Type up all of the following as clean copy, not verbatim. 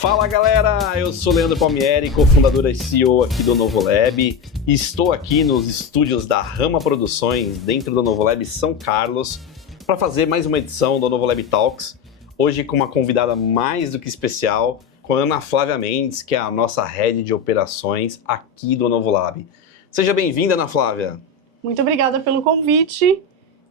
Fala galera, eu sou Leandro Palmieri, cofundador e CEO aqui do Novolab e estou aqui nos estúdios da Rama Produções, dentro do Novolab São Carlos, para fazer mais uma edição do Novolab Talks, hoje com uma convidada mais do que especial, com a Ana Flávia Mendes, que é a nossa Head de Operações aqui do Novolab. Seja bem-vinda, Ana Flávia. Muito obrigada pelo convite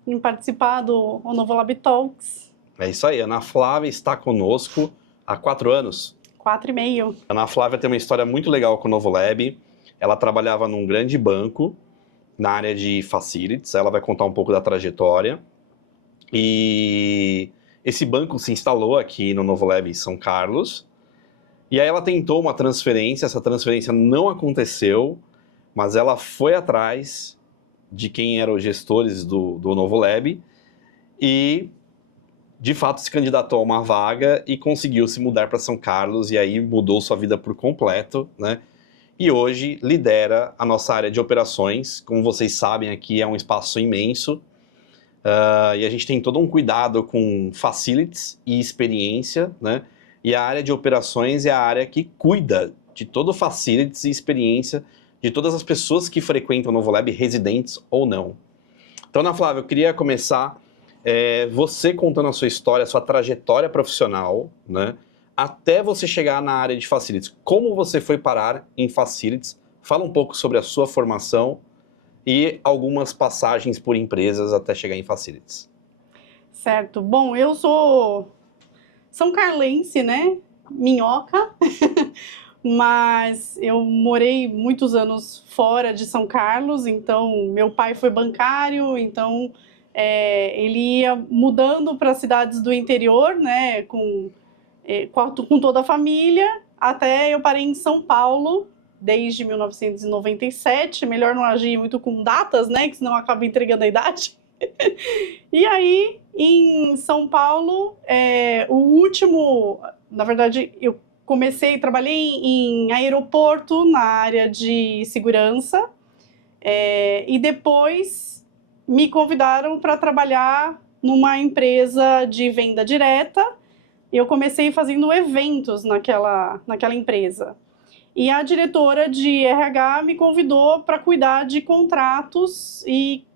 em participar do Novolab Talks. É isso aí, a Ana Flávia está conosco há 4 anos. 4,5. A Ana Flávia tem uma história muito legal com o Novolab. Ela trabalhava num grande banco na área de facilities. Ela vai contar um pouco da trajetória. E esse banco se instalou aqui no Novolab em São Carlos. E aí ela tentou uma transferência. Essa transferência não aconteceu, mas ela foi atrás de quem eram os gestores do Novolab e de fato se candidatou a uma vaga e conseguiu se mudar para São Carlos e aí mudou sua vida por completo, né? E hoje lidera a nossa área de operações. Como vocês sabem, aqui é um espaço imenso e a gente tem todo um cuidado com facilities e experiência, né? E a área de operações é a área que cuida de todo facilities e experiência de todas as pessoas que frequentam o Novolab, residentes ou não. Então, Ana Flávia, eu queria começar você contando a sua história, a sua trajetória profissional, né, até você chegar na área de facilities. Como você foi parar em facilities? Fala um pouco sobre a sua formação e algumas passagens por empresas até chegar em facilities. Certo. Bom, eu sou são carlense, né? Minhoca. Mas eu morei muitos anos fora de São Carlos, então meu pai foi bancário, então ele ia mudando para cidades do interior, né, com toda a família, até eu parei em São Paulo desde 1997. Melhor não agir muito com datas, né, que senão acaba entregando a idade. E aí, em São Paulo, na verdade, eu trabalhei em aeroporto na área de segurança e depois me convidaram para trabalhar numa empresa de venda direta. Eu comecei fazendo eventos naquela empresa. E a diretora de RH me convidou para cuidar de contratos,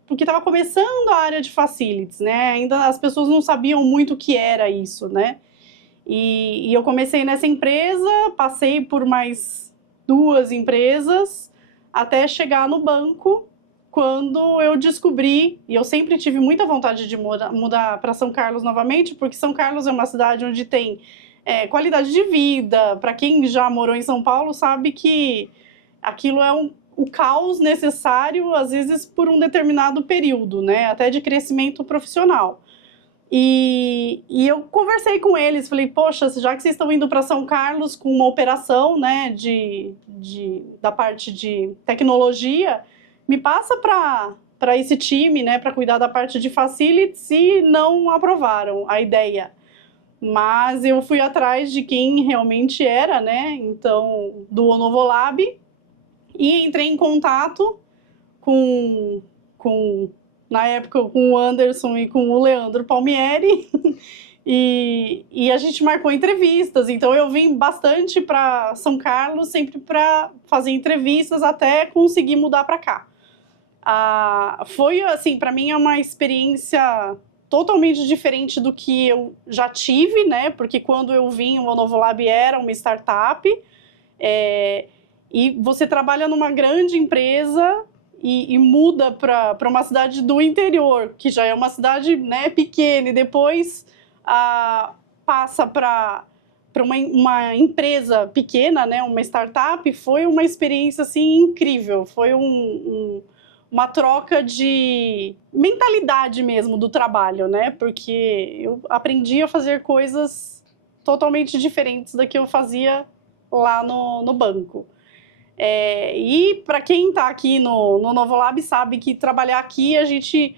porque estava começando a área de facilities, né? Ainda as pessoas não sabiam muito o que era isso, né? E eu comecei nessa empresa, passei por mais 2 empresas, até chegar no banco, quando eu descobri, e eu sempre tive muita vontade de mudar para São Carlos novamente, porque São Carlos é uma cidade onde tem qualidade de vida. Para quem já morou em São Paulo sabe que aquilo é o caos necessário, às vezes, por um determinado período, né? Até de crescimento profissional. E eu conversei com eles, falei, poxa, já que vocês estão indo para São Carlos com uma operação, né, da parte de tecnologia, me passa para esse time, né, para cuidar da parte de facilities, e não aprovaram a ideia. Mas eu fui atrás de quem realmente era, né, então, do Novolab, e entrei em contato na época, com o Anderson e com o Leandro Palmieri, e a gente marcou entrevistas. Então eu vim bastante para São Carlos, sempre para fazer entrevistas, até conseguir mudar para cá. Foi, assim, para mim é uma experiência totalmente diferente do que eu já tive, né? Porque quando eu vim, o Novolab era uma startup, e você trabalha numa grande empresa e muda para uma cidade do interior, que já é uma cidade, né, pequena, e depois passa para uma empresa pequena, né, uma startup. Foi uma experiência assim incrível. Foi uma troca de mentalidade mesmo do trabalho, né? Porque eu aprendi a fazer coisas totalmente diferentes da que eu fazia lá no banco. E para quem está aqui no Novolab sabe que trabalhar aqui a gente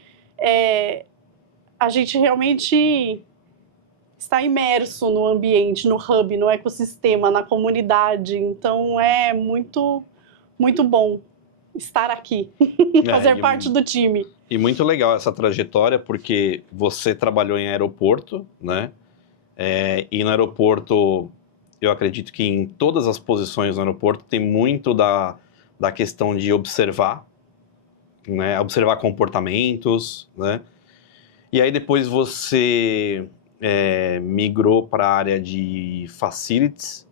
realmente está imerso no ambiente, no hub, no ecossistema, na comunidade. Então é muito, muito bom estar aqui, fazer parte do time. E muito legal essa trajetória, porque você trabalhou em aeroporto, né? E no aeroporto eu acredito que em todas as posições no aeroporto tem muito da questão de observar, né? Observar comportamentos, né? E aí depois você migrou para a área de facilities,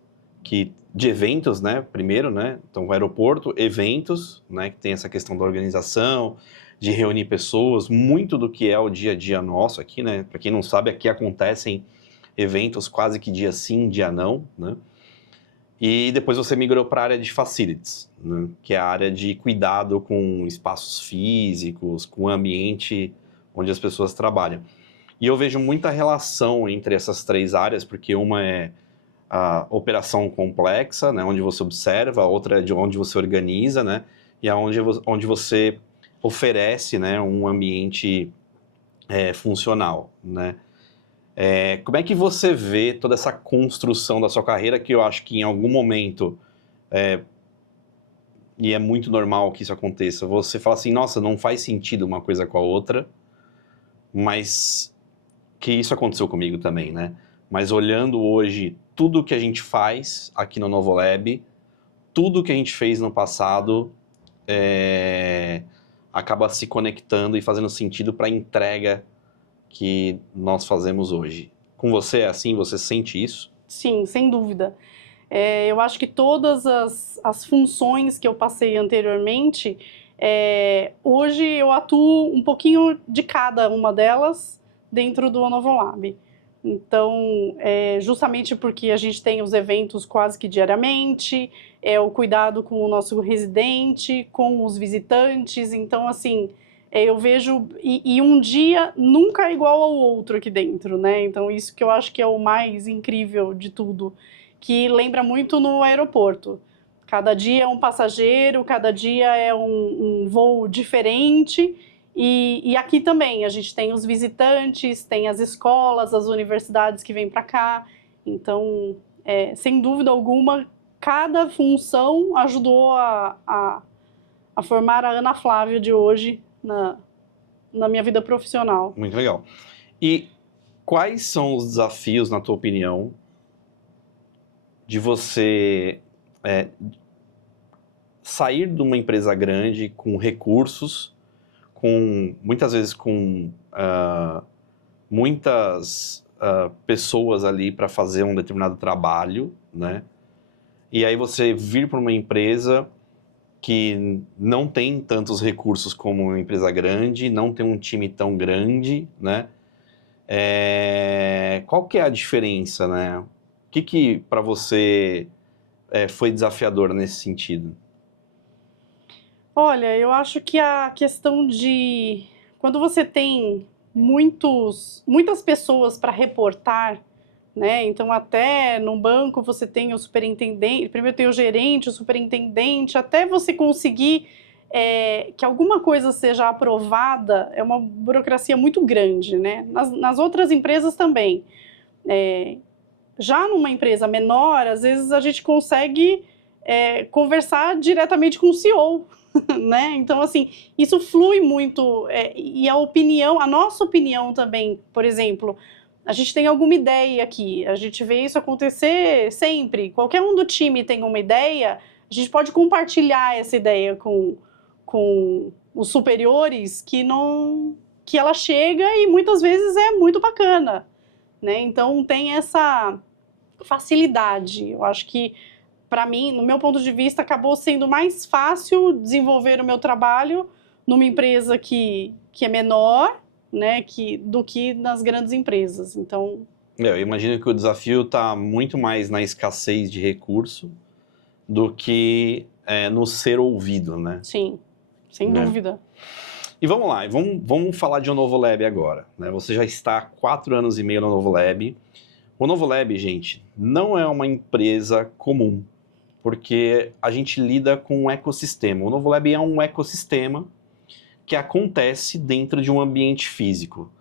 de eventos, né? Primeiro, né? Então, aeroporto, eventos, né? Que tem essa questão da organização, de reunir pessoas, muito do que é o dia a dia nosso aqui, né? Para quem não sabe, aqui acontecem eventos quase que dia sim, dia não, né? E depois você migrou para a área de facilities, né? Que é a área de cuidado com espaços físicos, com o ambiente onde as pessoas trabalham. E eu vejo muita relação entre essas três áreas, porque uma é a operação complexa, né, onde você observa, a outra é de onde você organiza, né, e onde você oferece, né, um ambiente funcional, né. Como é que você vê toda essa construção da sua carreira, que eu acho que em algum momento, e é muito normal que isso aconteça, você fala assim, nossa, não faz sentido uma coisa com a outra, mas que isso aconteceu comigo também, né? Mas olhando hoje tudo que a gente faz aqui no Novolab, tudo que a gente fez no passado acaba se conectando e fazendo sentido para a entrega que nós fazemos hoje. Com você é assim? Você sente isso? Sim, sem dúvida. Eu acho que todas as funções que eu passei anteriormente, hoje eu atuo um pouquinho de cada uma delas dentro do Novolab. Então, justamente porque a gente tem os eventos quase que diariamente, o cuidado com o nosso residente, com os visitantes, então assim, eu vejo, e um dia nunca é igual ao outro aqui dentro, né? Então isso que eu acho que é o mais incrível de tudo, que lembra muito no aeroporto. Cada dia é um passageiro, cada dia é um voo diferente, e aqui também a gente tem os visitantes, tem as escolas, as universidades que vêm para cá. Então, sem dúvida alguma, cada função ajudou a formar a Ana Flávia de hoje na minha vida profissional. Muito legal. E quais são os desafios, na tua opinião, de você sair de uma empresa grande com recursos, muitas vezes com muitas pessoas ali para fazer um determinado trabalho, né? E aí você vir para uma empresa que não tem tantos recursos como uma empresa grande, não tem um time tão grande, né? Qual que é a diferença, né? O que para você foi desafiador nesse sentido? Olha, eu acho que a questão de quando você tem muitas pessoas para reportar, né? Então, até no banco você tem o superintendente, primeiro tem o gerente, o superintendente, até você conseguir que alguma coisa seja aprovada, é uma burocracia muito grande, né? Nas outras empresas também. Já numa empresa menor, às vezes a gente consegue conversar diretamente com o CEO, né? Então, assim, isso flui muito, e a nossa opinião também, por exemplo, a gente tem alguma ideia aqui, a gente vê isso acontecer sempre, qualquer um do time tem uma ideia, a gente pode compartilhar essa ideia com os superiores que ela chega e muitas vezes é muito bacana, né? Então, tem essa facilidade, eu acho que para mim, no meu ponto de vista, acabou sendo mais fácil desenvolver o meu trabalho numa empresa que é menor, né, do que nas grandes empresas. Então, Eu imagino que o desafio está muito mais na escassez de recurso do que no ser ouvido, né? sim, sem dúvida. E vamos lá, vamos falar de um Novolab agora, né? Você já está há 4 anos e meio no Novolab. O Novolab, gente, não é uma empresa comum, porque a gente lida com um ecossistema. O Novolab é um ecossistema que acontece dentro de um ambiente físico.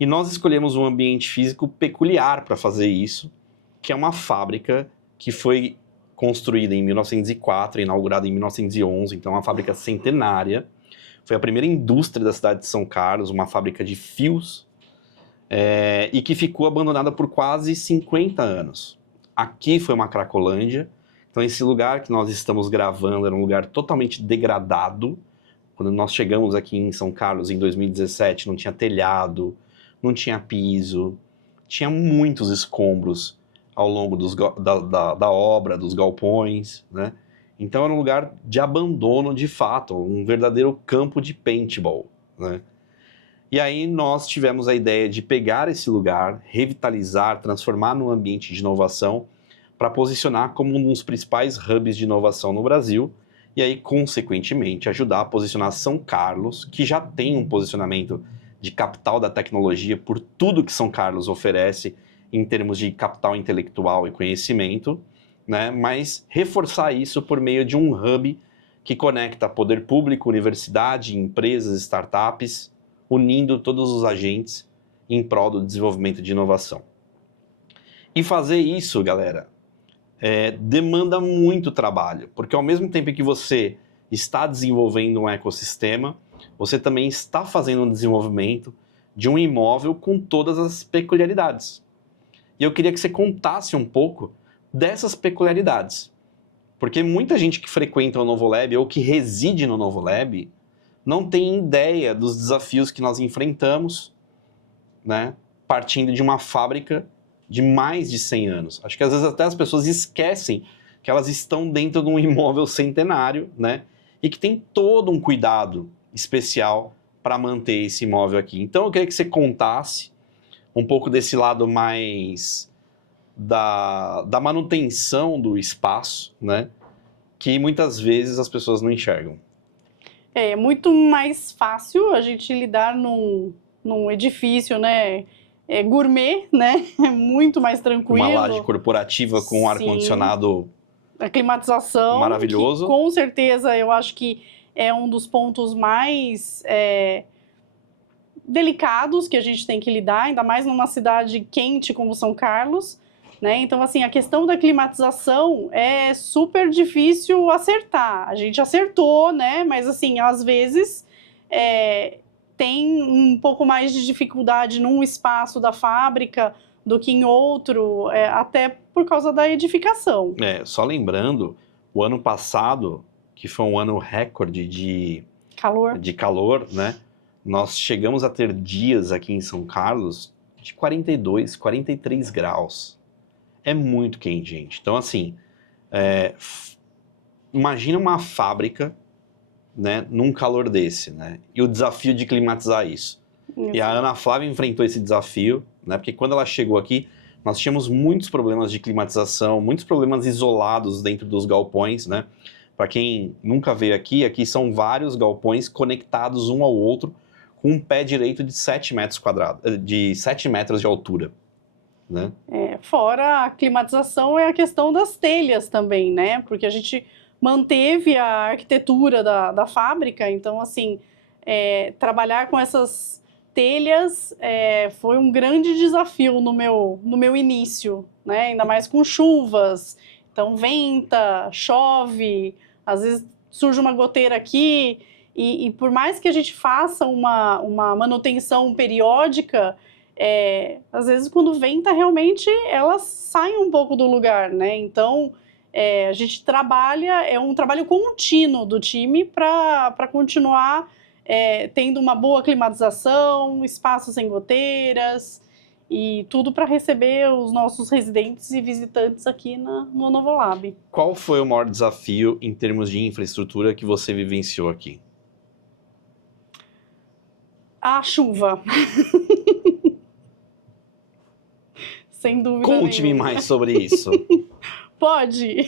E nós escolhemos um ambiente físico peculiar para fazer isso, que é uma fábrica que foi construída em 1904, inaugurada em 1911, então é uma fábrica centenária. Foi a primeira indústria da cidade de São Carlos, uma fábrica de fios, e que ficou abandonada por quase 50 anos. aqui foi uma Cracolândia. Então esse lugar que nós estamos gravando era um lugar totalmente degradado. Quando nós chegamos aqui em São Carlos em 2017, não tinha telhado, não tinha piso, tinha muitos escombros ao longo da obra, dos galpões, né? Então era um lugar de abandono de fato, um verdadeiro campo de paintball, né? E aí nós tivemos a ideia de pegar esse lugar, revitalizar, transformar num ambiente de inovação para posicionar como um dos principais hubs de inovação no Brasil e aí, consequentemente, ajudar a posicionar São Carlos, que já tem um posicionamento de capital da tecnologia por tudo que São Carlos oferece em termos de capital intelectual e conhecimento, né? Mas reforçar isso por meio de um hub que conecta poder público, universidade, empresas, startups, unindo todos os agentes em prol do desenvolvimento de inovação. E fazer isso, galera, demanda muito trabalho, porque ao mesmo tempo que você está desenvolvendo um ecossistema, você também está fazendo um desenvolvimento de um imóvel com todas as peculiaridades. E eu queria que você contasse um pouco dessas peculiaridades, porque muita gente que frequenta o Novolab ou que reside no Novolab não tem ideia dos desafios que nós enfrentamos, né, partindo de uma fábrica de mais de 100 anos. Acho que às vezes até as pessoas esquecem que elas estão dentro de um imóvel centenário, né? E que tem todo um cuidado especial para manter esse imóvel aqui. Então eu queria que você contasse um pouco desse lado mais da manutenção do espaço, né? Que muitas vezes as pessoas não enxergam. É muito mais fácil a gente lidar num edifício, né? Gourmet, né? É muito mais tranquilo. Uma laje corporativa com um ar-condicionado a climatização, maravilhoso. Que, com certeza, eu acho que é um dos pontos mais delicados que a gente tem que lidar, ainda mais numa cidade quente como São Carlos, né? Então, assim, a questão da climatização é super difícil acertar. A gente acertou, né? Mas, assim, às vezes tem um pouco mais de dificuldade num espaço da fábrica do que em outro, até por causa da edificação. Só lembrando, o ano passado, que foi um ano recorde de calor, né? Nós chegamos a ter dias aqui em São Carlos de 42, 43 graus. É muito quente, gente. Então, assim, imagina uma fábrica, né, num calor desse, né? E o desafio de climatizar isso. Exato. E a Ana Flávia enfrentou esse desafio, né? Porque quando ela chegou aqui, nós tínhamos muitos problemas de climatização, muitos problemas isolados dentro dos galpões, né? Para quem nunca veio aqui são vários galpões conectados um ao outro com um pé direito de 7 metros quadrados, de 7 metros de altura, né? Fora a climatização é a questão das telhas também, né? Porque a gente manteve a arquitetura da fábrica, então, assim, trabalhar com essas telhas foi um grande desafio no meu início, né? Ainda mais com chuvas, então venta, chove, às vezes surge uma goteira aqui, e por mais que a gente faça uma manutenção periódica, às vezes quando venta realmente elas saem um pouco do lugar, né? Então a gente trabalha, é um trabalho contínuo do time para continuar tendo uma boa climatização, espaços sem goteiras e tudo para receber os nossos residentes e visitantes aqui no Novolab. Qual foi o maior desafio em termos de infraestrutura que você vivenciou aqui? A chuva. Sem dúvida Conte-me mais sobre isso. Pode.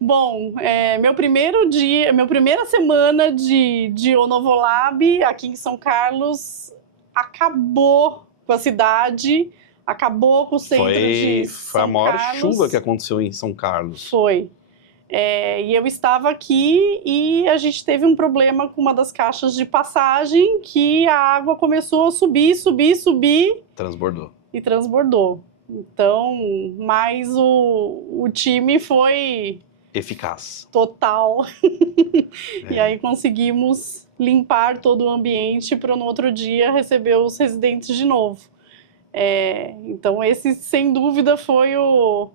Bom, minha primeira semana de Onovolab aqui em São Carlos acabou com a cidade, acabou com o centro de São Carlos. Foi a maior chuva que aconteceu em São Carlos. Foi. E eu estava aqui e a gente teve um problema com uma das caixas de passagem que a água começou a subir. Transbordou. E transbordou. Então, mas o time foi eficaz. Total. E aí conseguimos limpar todo o ambiente para no outro dia receber os residentes de novo. Então esse, sem dúvida, foi o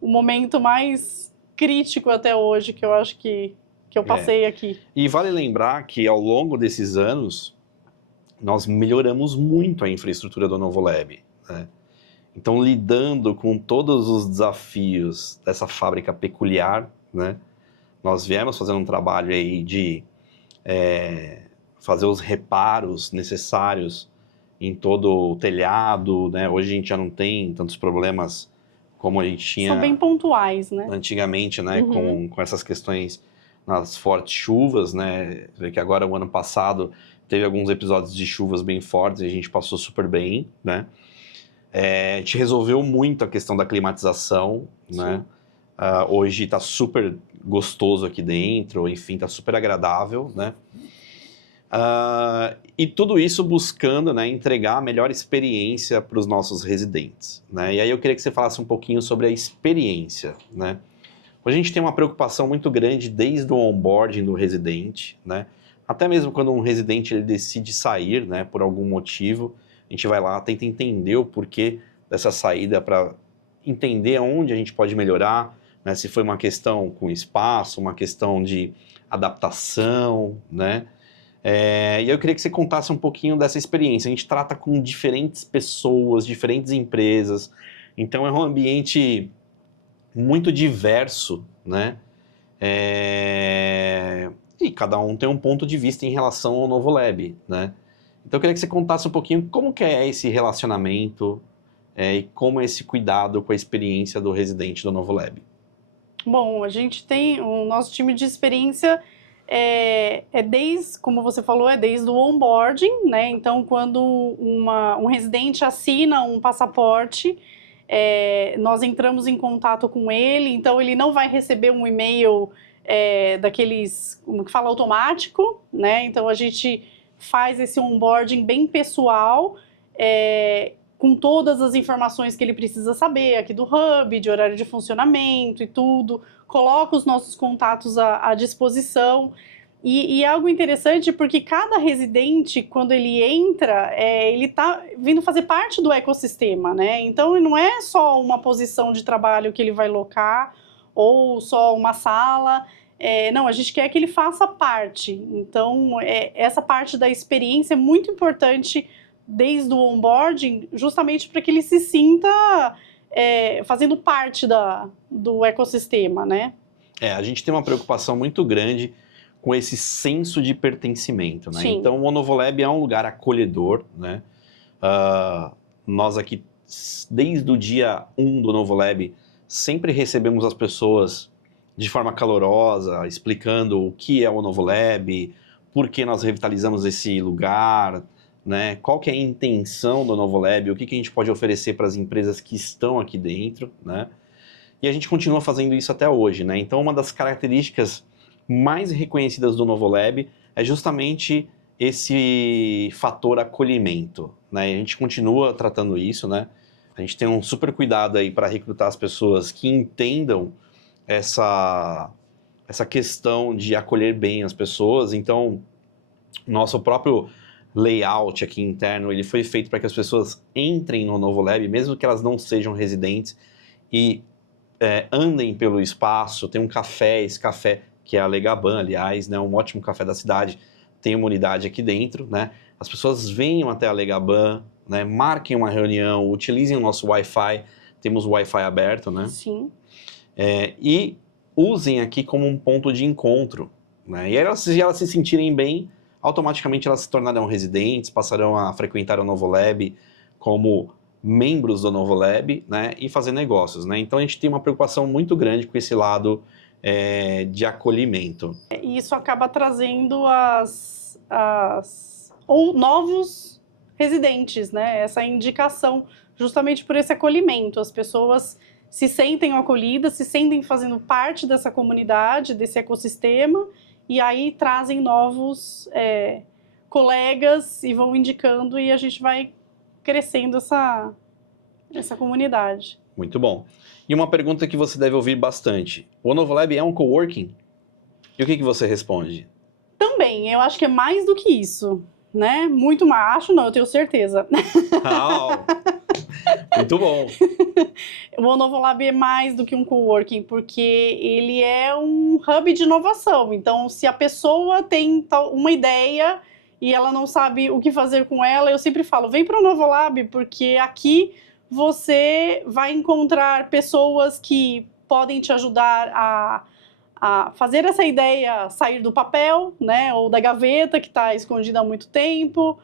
momento mais crítico até hoje que eu acho que eu passei aqui. E vale lembrar que ao longo desses anos, nós melhoramos muito a infraestrutura do Novo Lab, né? Então, lidando com todos os desafios dessa fábrica peculiar, né, nós viemos fazendo um trabalho aí de fazer os reparos necessários em todo o telhado, né? Hoje a gente já não tem tantos problemas como a gente tinha... São bem pontuais, né? Antigamente, né, com essas questões nas fortes chuvas, né? Vê que agora, o ano passado, teve alguns episódios de chuvas bem fortes e a gente passou super bem, né? A gente resolveu muito a questão da climatização, né? Hoje está super gostoso aqui dentro, enfim, está super agradável, né? E tudo isso buscando, né, entregar a melhor experiência para os nossos residentes, né? E aí eu queria que você falasse um pouquinho sobre a experiência, né? Hoje a gente tem uma preocupação muito grande desde o onboarding do residente, né? Até mesmo quando um residente ele decide sair, né, por algum motivo, a gente vai lá, tenta entender o porquê dessa saída para entender onde a gente pode melhorar, né? Se foi uma questão com espaço, uma questão de adaptação, né? E eu queria que você contasse um pouquinho dessa experiência. A gente trata com diferentes pessoas, diferentes empresas, então é um ambiente muito diverso, né? E cada um tem um ponto de vista em relação ao Novo Lab, né? Então eu queria que você contasse um pouquinho como que é esse relacionamento e como é esse cuidado com a experiência do residente do Novo Lab. Bom, a gente tem o nosso time de experiência desde, como você falou, desde o onboarding, né? Então, quando um residente assina um passaporte, nós entramos em contato com ele, então ele não vai receber um e-mail daqueles, como que fala, automático, né? Então, a gente faz esse onboarding bem pessoal, com todas as informações que ele precisa saber aqui do Hub, de horário de funcionamento e tudo, coloca os nossos contatos à disposição. E é algo interessante porque cada residente, quando ele entra, ele está vindo fazer parte do ecossistema, né? Então, não é só uma posição de trabalho que ele vai locar ou só uma sala. Não, a gente quer que ele faça parte. Então, essa parte da experiência é muito importante desde o onboarding, justamente para que ele se sinta fazendo parte do ecossistema, né? A gente tem uma preocupação muito grande com esse senso de pertencimento, né? Sim. Então, o Novo Lab é um lugar acolhedor, né? Nós aqui, desde o dia 1 do Novo Lab, sempre recebemos as pessoas de forma calorosa, explicando o que é o Novo Lab, por que nós revitalizamos esse lugar, né? Qual que é a intenção do Novo Lab, o que a gente pode oferecer para as empresas que estão aqui dentro, né? E a gente continua fazendo isso até hoje, né? Então, uma das características mais reconhecidas do Novo Lab é justamente esse fator acolhimento, né? E a gente continua tratando isso, né? A gente tem um super cuidado aí para recrutar as pessoas que entendam essa questão de acolher bem as pessoas. Então, nosso próprio layout aqui interno, ele foi feito para que as pessoas entrem no Novo Lab, mesmo que elas não sejam residentes, e andem pelo espaço. Tem um café, esse café que é a Legaban, aliás, né, um ótimo café da cidade, tem uma unidade aqui dentro, né? As pessoas venham até a Legaban, né, marquem uma reunião, utilizem o nosso Wi-Fi, temos o Wi-Fi aberto, né? Sim. E usem aqui como um ponto de encontro, né? E aí, se elas se sentirem bem, automaticamente elas se tornarão residentes, passarão a frequentar o Novo Lab como membros do Novo Lab, né, e fazer negócios, né? Então a gente tem uma preocupação muito grande com esse lado de acolhimento. E isso acaba trazendo novos residentes, né? Essa indicação, justamente por esse acolhimento. As pessoas se sentem acolhidas, se sentem fazendo parte dessa comunidade, desse ecossistema, e aí trazem novos colegas e vão indicando, e a gente vai crescendo essa comunidade. Muito bom. E uma pergunta que você deve ouvir bastante. O Novo Lab é um coworking? E o que você responde? Também, eu acho que é mais do que isso, né? Muito mais, acho não, eu tenho certeza. Muito bom. O Novolab é mais do que um coworking, porque ele é um hub de inovação. Então, se a pessoa tem uma ideia e ela não sabe o que fazer com ela, eu sempre falo, vem para o Novolab, porque aqui você vai encontrar pessoas que podem te ajudar a fazer essa ideia sair do papel, né, ou da gaveta que está escondida há muito tempo,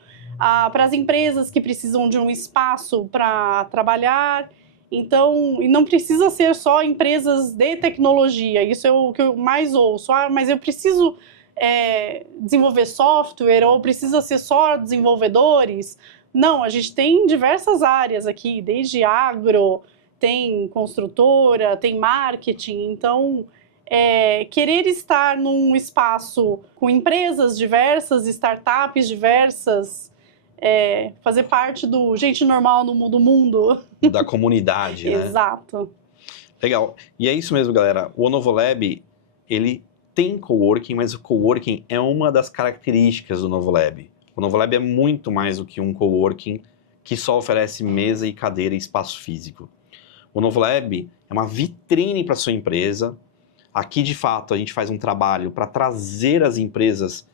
para as empresas que precisam de um espaço para trabalhar. Então, e não precisa ser só empresas de tecnologia, isso é o que eu mais ouço. Mas eu preciso desenvolver software, ou precisa ser só desenvolvedores? Não, a gente tem diversas áreas aqui, desde agro, tem construtora, tem marketing. Então, querer estar num espaço com empresas diversas, startups diversas, fazer parte do gente normal do mundo. Da comunidade, né? Exato. Legal. E é isso mesmo, galera. O Novolab, ele tem coworking, mas o coworking é uma das características do Novolab. O Novolab é muito mais do que um coworking que só oferece mesa e cadeira e espaço físico. O Novolab é uma vitrine para sua empresa. Aqui, de fato, a gente faz um trabalho para trazer as empresas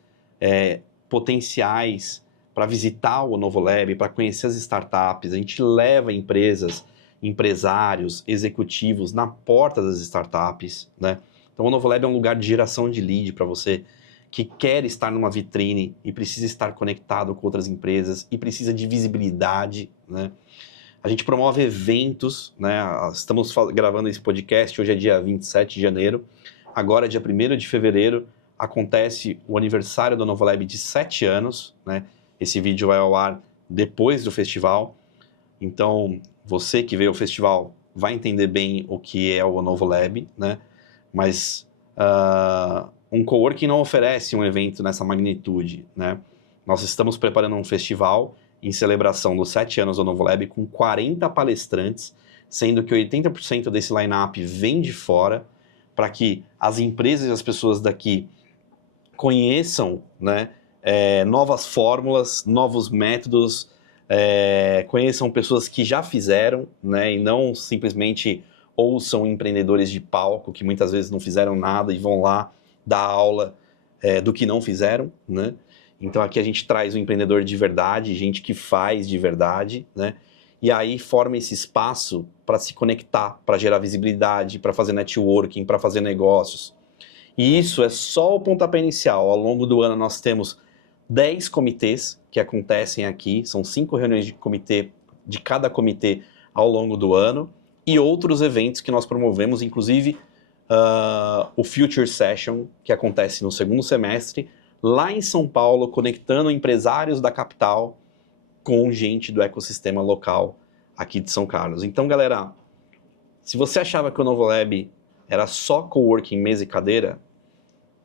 potenciais para visitar o Novolab, para conhecer as startups. A gente leva empresas, empresários, executivos na porta das startups, né? Então, o Novolab é um lugar de geração de lead para você que quer estar numa vitrine e precisa estar conectado com outras empresas e precisa de visibilidade, né? A gente promove eventos, né? Estamos gravando esse podcast, hoje é dia 27 de janeiro. Agora, dia 1º de fevereiro, acontece o aniversário do Novolab de 7 anos, né? Esse vídeo vai ao ar depois do festival. Então, você que veio ao festival vai entender bem o que é o Novolab, né? Mas um coworking não oferece um evento nessa magnitude, né? Nós estamos preparando um festival em celebração dos 7 anos do Novolab com 40 palestrantes, sendo que 80% desse line-up vem de fora, para que as empresas e as pessoas daqui conheçam, né, novas fórmulas, novos métodos, conheçam pessoas que já fizeram, né, e não simplesmente ouçam empreendedores de palco que muitas vezes não fizeram nada e vão lá dar aula do que não fizeram, né? Então aqui a gente traz o empreendedor de verdade, gente que faz de verdade, né? E aí forma esse espaço para se conectar, para gerar visibilidade, para fazer networking, para fazer negócios. E isso é só o pontapé inicial. Ao longo do ano nós temos 10 comitês que acontecem aqui, são 5 reuniões de comitê, de cada comitê ao longo do ano, e outros eventos que nós promovemos, inclusive o Future Session, que acontece no segundo semestre, lá em São Paulo, conectando empresários da capital com gente do ecossistema local aqui de São Carlos. Então, galera, se você achava que o Novolab era só coworking, mesa e cadeira,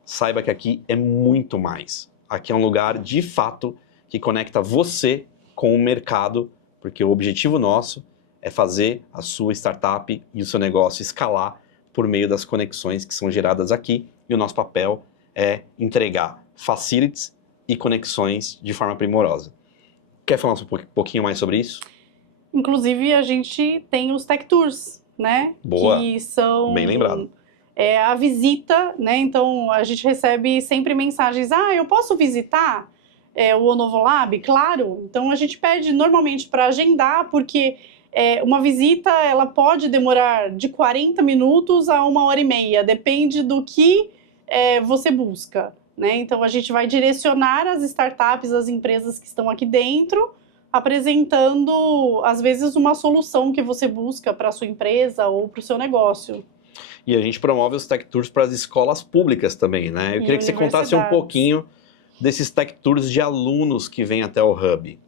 saiba que aqui é muito mais. Aqui é um lugar, de fato, que conecta você com o mercado, porque o objetivo nosso é fazer a sua startup e o seu negócio escalar por meio das conexões que são geradas aqui, e o nosso papel é entregar facilities e conexões de forma primorosa. Quer falar um pouquinho mais sobre isso? Inclusive, a gente tem os Tech Tours, né? Boa, que são bem lembrado. A visita, né? Então, a gente recebe sempre mensagens, eu posso visitar o Novolab? Claro! Então, a gente pede normalmente para agendar, porque uma visita, ela pode demorar de 40 minutos a 1h30, depende do que você busca, né? Então, a gente vai direcionar as startups, as empresas que estão aqui dentro, apresentando, às vezes, uma solução que você busca para a sua empresa ou para o seu negócio. E a gente promove os Tech Tours para as escolas públicas também, né? Eu queria que você contasse um pouquinho desses Tech Tours de alunos que vêm até o Hub.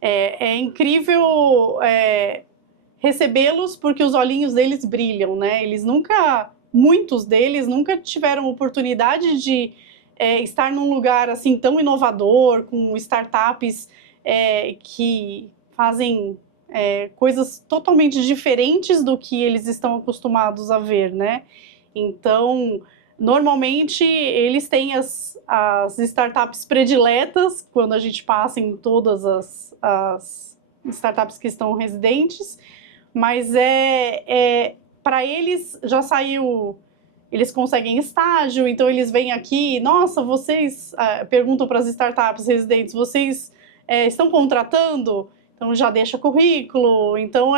É incrível recebê-los, porque os olhinhos deles brilham, né? Muitos deles nunca tiveram oportunidade de estar num lugar assim tão inovador, com startups que fazem coisas totalmente diferentes do que eles estão acostumados a ver, né? Então, normalmente, eles têm as startups prediletas, quando a gente passa em todas as startups que estão residentes, mas para eles já saiu, eles conseguem estágio, então eles vêm aqui, nossa, vocês perguntam para as startups residentes, vocês estão contratando? Então já deixa currículo, então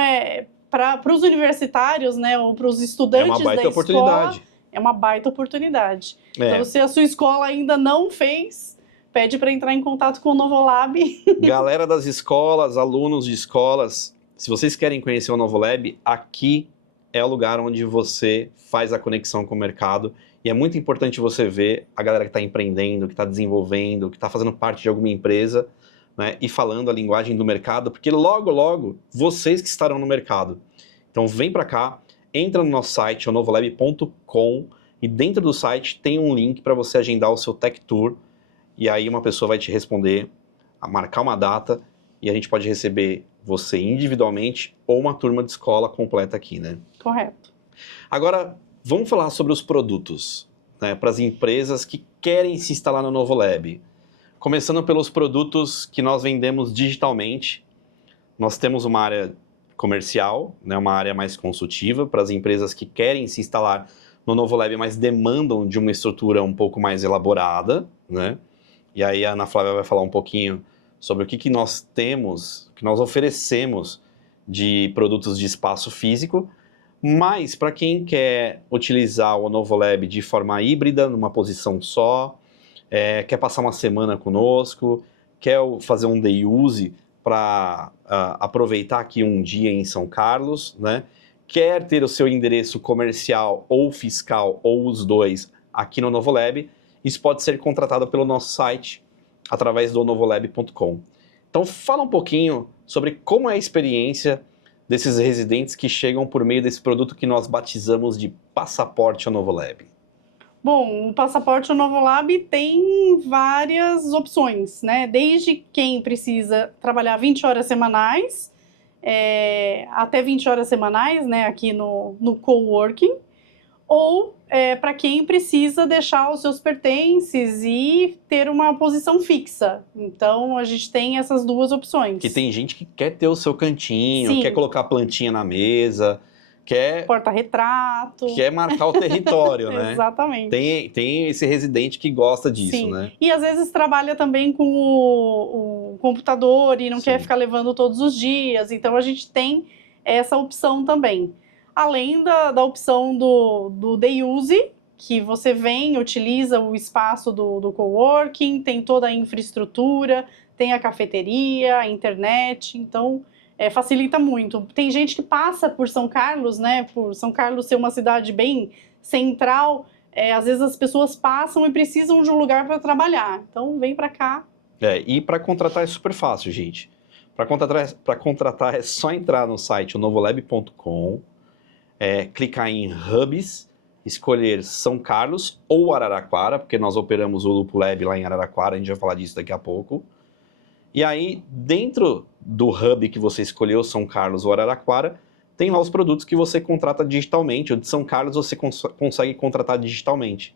para os universitários, né, ou para os estudantes da escola, é uma baita oportunidade. Então, se a sua escola ainda não fez, pede para entrar em contato com o Novolab. Galera das escolas, alunos de escolas, se vocês querem conhecer o Novolab, aqui é o lugar onde você faz a conexão com o mercado. E é muito importante você ver a galera que está empreendendo, que está desenvolvendo, que está fazendo parte de alguma empresa, né, e falando a linguagem do mercado, porque logo, logo, vocês que estarão no mercado. Então vem para cá, entra no nosso site, novolab.com, e dentro do site tem um link para você agendar o seu Tech Tour, e aí uma pessoa vai te responder, a marcar uma data, e a gente pode receber você individualmente ou uma turma de escola completa aqui, né? Correto. Agora, vamos falar sobre os produtos, né, para as empresas que querem se instalar no Novolab. Começando pelos produtos que nós vendemos digitalmente, nós temos uma área comercial, né, uma área mais consultiva para as empresas que querem se instalar no Novolab, mas demandam de uma estrutura um pouco mais elaborada, né? E aí a Ana Flávia vai falar um pouquinho sobre o que nós temos, o que nós oferecemos de produtos de espaço físico, mas para quem quer utilizar o Novolab de forma híbrida, numa posição só, quer passar uma semana conosco, quer fazer um day use para aproveitar aqui um dia em São Carlos, né? Quer ter o seu endereço comercial ou fiscal, ou os dois, aqui no Novolab, isso pode ser contratado pelo nosso site, através do novolab.com. Então fala um pouquinho sobre como é a experiência desses residentes que chegam por meio desse produto que nós batizamos de Passaporte ao Novolab. Bom, o Passaporte ao Novolab tem várias opções, né? Desde quem precisa trabalhar 20 horas semanais, até 20 horas semanais, né, aqui no coworking, ou para quem precisa deixar os seus pertences e ter uma posição fixa. Então, a gente tem essas duas opções. Que tem gente que quer ter o seu cantinho, Sim. quer colocar a plantinha na mesa, quer... porta-retrato. Quer marcar o território, né? Exatamente. Tem esse residente que gosta disso, Sim. né? E às vezes trabalha também com o computador e não Sim. quer ficar levando todos os dias. Então, a gente tem essa opção também. Além da opção do day use, que você vem, utiliza o espaço do coworking, tem toda a infraestrutura, tem a cafeteria, a internet, então facilita muito. Tem gente que passa por São Carlos, né, por São Carlos ser uma cidade bem central, às vezes as pessoas passam e precisam de um lugar para trabalhar, então vem para cá. E para contratar é super fácil, gente. Para contratar é só entrar no site novolab.com, clicar em Hubs, escolher São Carlos ou Araraquara, porque nós operamos o Lupo Lab lá em Araraquara, a gente vai falar disso daqui a pouco. E aí, dentro do hub que você escolheu, São Carlos ou Araraquara, tem lá os produtos que você contrata digitalmente. O de São Carlos você consegue contratar digitalmente.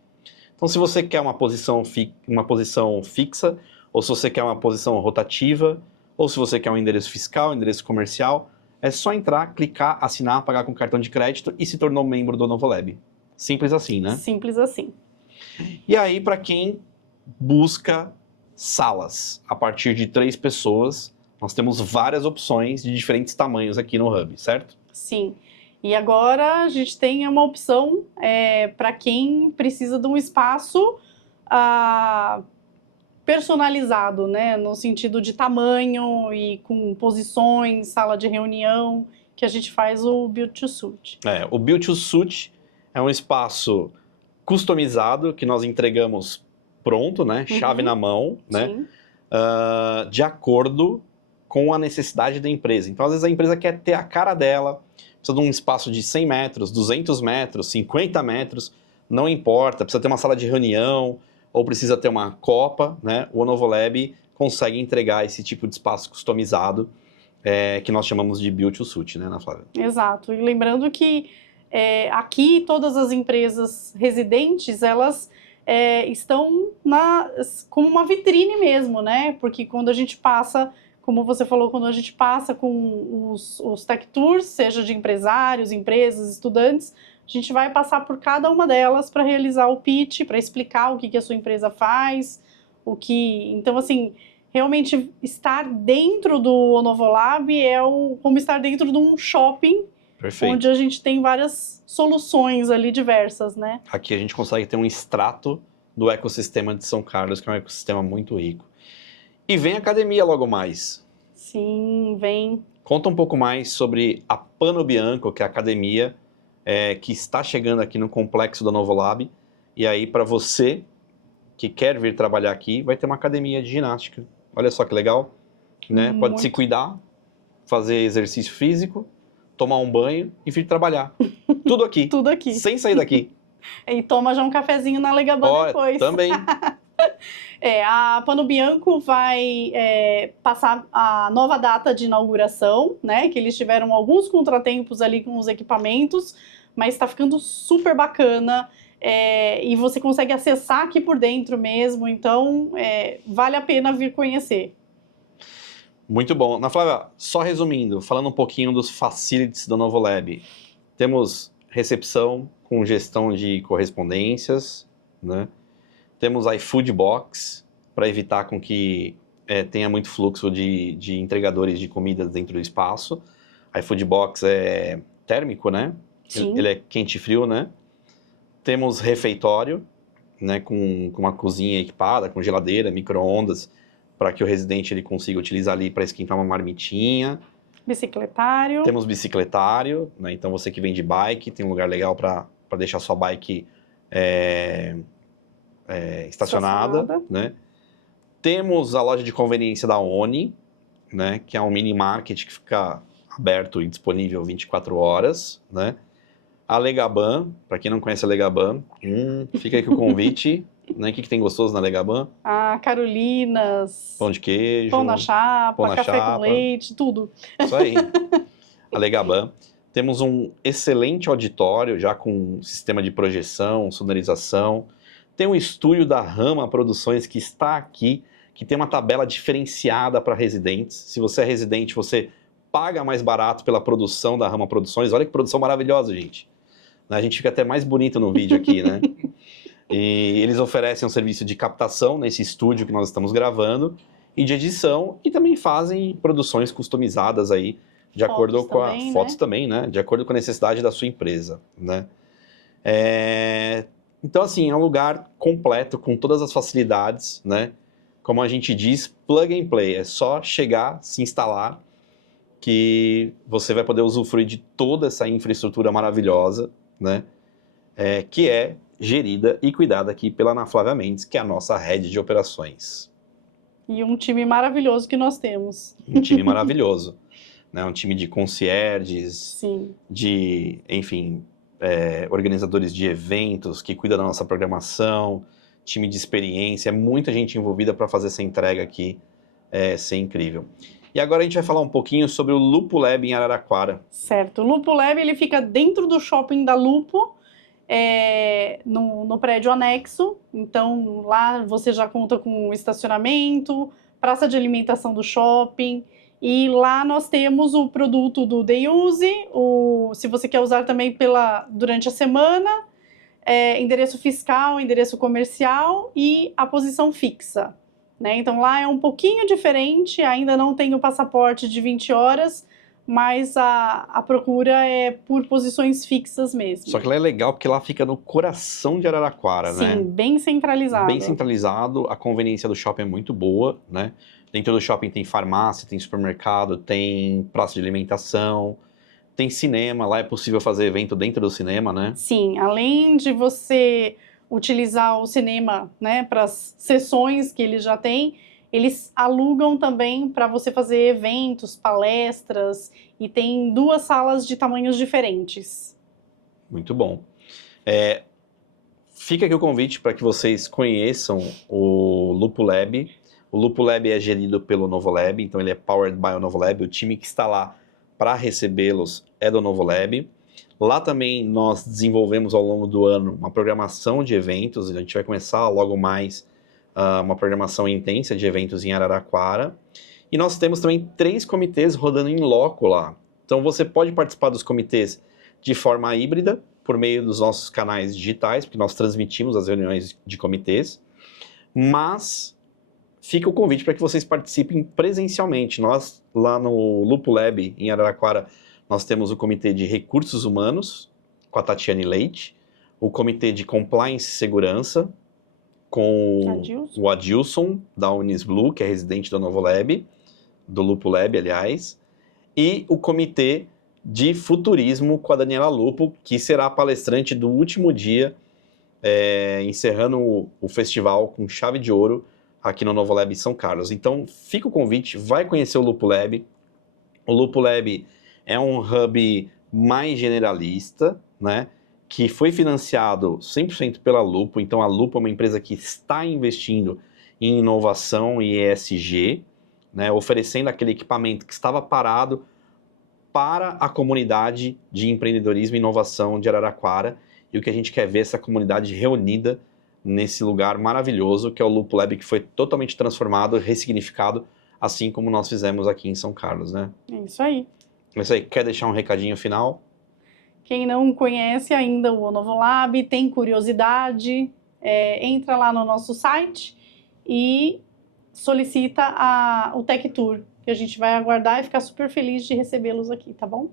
Então, se você quer uma posição fixa, ou se você quer uma posição rotativa, ou se você quer um endereço fiscal, um endereço comercial, é só entrar, clicar, assinar, pagar com cartão de crédito e se tornou membro do Novolab. Simples assim, né? Simples assim. E aí, para quem busca salas a partir de 3 pessoas, nós temos várias opções de diferentes tamanhos aqui no Hub, certo? Sim. E agora a gente tem uma opção para quem precisa de um espaço personalizado, né? No sentido de tamanho e com posições, sala de reunião, que a gente faz o Build to Suit. O Build to Suit é um espaço customizado que nós entregamos pronto, né? Chave na mão, né? De acordo com a necessidade da empresa. Então, às vezes a empresa quer ter a cara dela, precisa de um espaço de 100 metros, 200 metros, 50 metros, não importa, precisa ter uma sala de reunião, ou precisa ter uma copa, né? O Novolab consegue entregar esse tipo de espaço customizado, que nós chamamos de Build to Suit, né, Ana Flávia? Exato. E lembrando que aqui todas as empresas residentes, elas estão como uma vitrine mesmo, né? Porque quando a gente passa como você falou, quando a gente passa com os Tech Tours, seja de empresários, empresas, estudantes, a gente vai passar por cada uma delas para realizar o pitch, para explicar o que a sua empresa faz, então, assim, realmente estar dentro do Novolab é como estar dentro de um shopping. Perfeito. Onde a gente tem várias soluções ali diversas, né? Aqui a gente consegue ter um extrato do ecossistema de São Carlos, que é um ecossistema muito rico. E vem a academia logo mais. Sim, vem. Conta um pouco mais sobre a Pano Bianco, que é a academia que está chegando aqui no complexo da Novolab. E aí, para você que quer vir trabalhar aqui, vai ter uma academia de ginástica. Olha só que legal, né? Pode se cuidar, fazer exercício físico, tomar um banho e vir trabalhar. Tudo aqui. Tudo aqui. Sem sair daqui. E toma já um cafezinho na Legaban depois. Também. A Pano Bianco vai passar a nova data de inauguração, né? Que eles tiveram alguns contratempos ali com os equipamentos, mas está ficando super bacana. E você consegue acessar aqui por dentro mesmo, então vale a pena vir conhecer. Muito bom. Ana Flávia, só resumindo, falando um pouquinho dos facilities do Novolab. Temos recepção com gestão de correspondências, né? Temos iFood Box, para evitar com que tenha muito fluxo de entregadores de comidas dentro do espaço. iFood Box é térmico, né? Sim. Ele é quente e frio, né? Temos refeitório, né? Com uma cozinha equipada, com geladeira, micro-ondas, para que o residente ele consiga utilizar ali para esquentar uma marmitinha. Bicicletário. Temos bicicletário, né? Então você que vem de bike, tem um lugar legal para deixar sua bike estacionada, né? Temos a loja de conveniência da Oni, né? Que é um mini market que fica aberto e disponível 24 horas, né? A Legaban, para quem não conhece a Legaban, fica aqui o convite. Né? O que tem gostoso na Legaban? Carolinas. Pão de queijo. Pão na chapa, café com leite, tudo. Isso aí. A Legaban. Temos um excelente auditório, já com sistema de projeção, sonorização. Tem um estúdio da Rama Produções que está aqui, que tem uma tabela diferenciada para residentes. Se você é residente, você paga mais barato pela produção da Rama Produções. Olha que produção maravilhosa, gente. A gente fica até mais bonito no vídeo aqui, né? E eles oferecem um serviço de captação nesse estúdio que nós estamos gravando e de edição, e também fazem produções customizadas aí, de acordo com fotos também, né? De acordo com a necessidade da sua empresa, né? Então, assim, é um lugar completo, com todas as facilidades, né? Como a gente diz, plug and play. É só chegar, se instalar, que você vai poder usufruir de toda essa infraestrutura maravilhosa, né? Que é gerida e cuidada aqui pela Ana Flávia Mendes, que é a nossa head de operações. E um time maravilhoso que nós temos. Um time maravilhoso. Né? Um time de concierges, Sim. de, enfim, organizadores de eventos, que cuida da nossa programação, time de experiência, muita gente envolvida para fazer essa entrega aqui ser incrível. E agora a gente vai falar um pouquinho sobre o Lupo Lab em Araraquara. Certo. O Lupo Lab ele fica dentro do shopping da Lupo, no prédio anexo. Então, lá você já conta com estacionamento, praça de alimentação do shopping. E lá nós temos o produto do Day Use, se você quer usar também durante a semana, endereço fiscal, endereço comercial e a posição fixa. Né? Então lá é um pouquinho diferente, ainda não tem o passaporte de 20 horas, mas a procura é por posições fixas mesmo. Só que lá é legal porque lá fica no coração de Araraquara, né? Sim, bem centralizado. Bem centralizado, a conveniência do shopping é muito boa, né? Dentro do shopping tem farmácia, tem supermercado, tem praça de alimentação, tem cinema, lá é possível fazer evento dentro do cinema, né? Sim, além de você utilizar o cinema, né, para as sessões que eles já têm, eles alugam também para você fazer eventos, palestras, e tem 2 salas de tamanhos diferentes. Muito bom. Fica aqui o convite para que vocês conheçam o Lupo Lab. O Lupo Lab é gerido pelo Novolab, então ele é powered by o Novolab. O time que está lá para recebê-los é do Novolab. Lá também nós desenvolvemos ao longo do ano uma programação de eventos. A gente vai começar logo mais uma programação intensa de eventos em Araraquara. E nós temos também 3 comitês rodando em loco lá. Então você pode participar dos comitês de forma híbrida, por meio dos nossos canais digitais, porque nós transmitimos as reuniões de comitês, mas fica o convite para que vocês participem presencialmente. Nós, lá no Lupo Lab, em Araraquara, nós temos o Comitê de Recursos Humanos, com a Tatiane Leite, o Comitê de Compliance e Segurança, com o Adilson, da Unisblue, que é residente do Novo Lab, do Lupo Lab, aliás, e o Comitê de Futurismo com a Daniela Lupo, que será a palestrante do último dia, encerrando o festival com chave de ouro aqui no Novo Lab em São Carlos. Então, fica o convite, vai conhecer o Lupo Lab. O Lupo Lab é um hub mais generalista, né, que foi financiado 100% pela Lupo. Então, a Lupo é uma empresa que está investindo em inovação e ESG, né, oferecendo aquele equipamento que estava parado para a comunidade de empreendedorismo e inovação de Araraquara. E o que a gente quer ver é essa comunidade reunida nesse lugar maravilhoso que é o Lupo Lab, que foi totalmente transformado, ressignificado, assim como nós fizemos aqui em São Carlos, né? É isso aí. É isso aí. Quer deixar um recadinho final? Quem não conhece ainda o Novo Lab, tem curiosidade, entra lá no nosso site e solicita o Tech Tour, que a gente vai aguardar e ficar super feliz de recebê-los aqui, tá bom?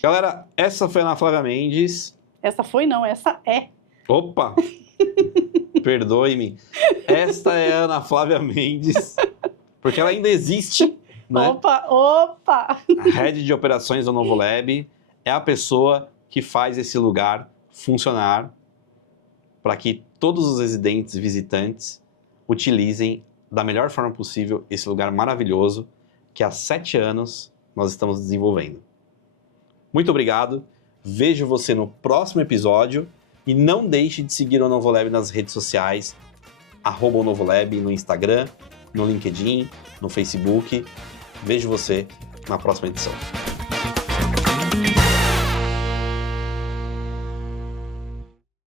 Galera, essa foi a Ana Flávia Mendes. Essa foi não, essa é. Opa! Perdoe-me. Esta é a Ana Flávia Mendes, porque ela ainda existe, né? Opa! A Head de Operações do Novo Lab é a pessoa que faz esse lugar funcionar para que todos os residentes e visitantes utilizem da melhor forma possível esse lugar maravilhoso que há 7 anos nós estamos desenvolvendo. Muito obrigado, vejo você no próximo episódio e não deixe de seguir o Novo Lab nas redes sociais, @o Novo Lab no Instagram, no LinkedIn, no Facebook. Vejo você na próxima edição.